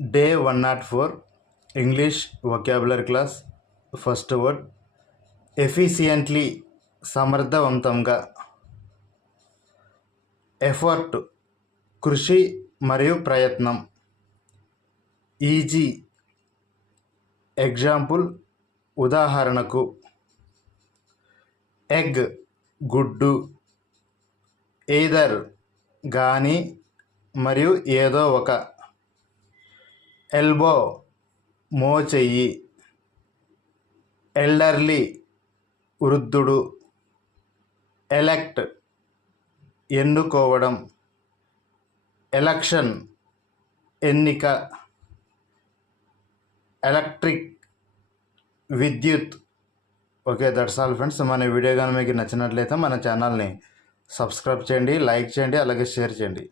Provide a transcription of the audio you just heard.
Day 104 English vocabulary class. First word efficiently, సమర్థవంతంగా. Effort, కృషి మరియు ప్రయత్నం. ఈజీ, ఎగ్జాంపుల్, ఉదాహరణకు. ఎగ్, గుడ్డు. ఎయిదర్, గాని మరియు ఏదో ఒక. ఎల్బో, మోచెయ్యి. ఎల్డర్లీ, వృద్ధుడు. ఎలెక్ట్, ఎన్నుకోవడం. ఎలక్షన్, ఎన్నిక. ఎలక్ట్రిక్, విద్యుత్. Okay, that's all friends. మన వీడియో కానీ మీకు నచ్చినట్లయితే మన ఛానల్ని సబ్స్క్రైబ్ చేయండి, లైక్ చేయండి, అలాగే షేర్ చేయండి.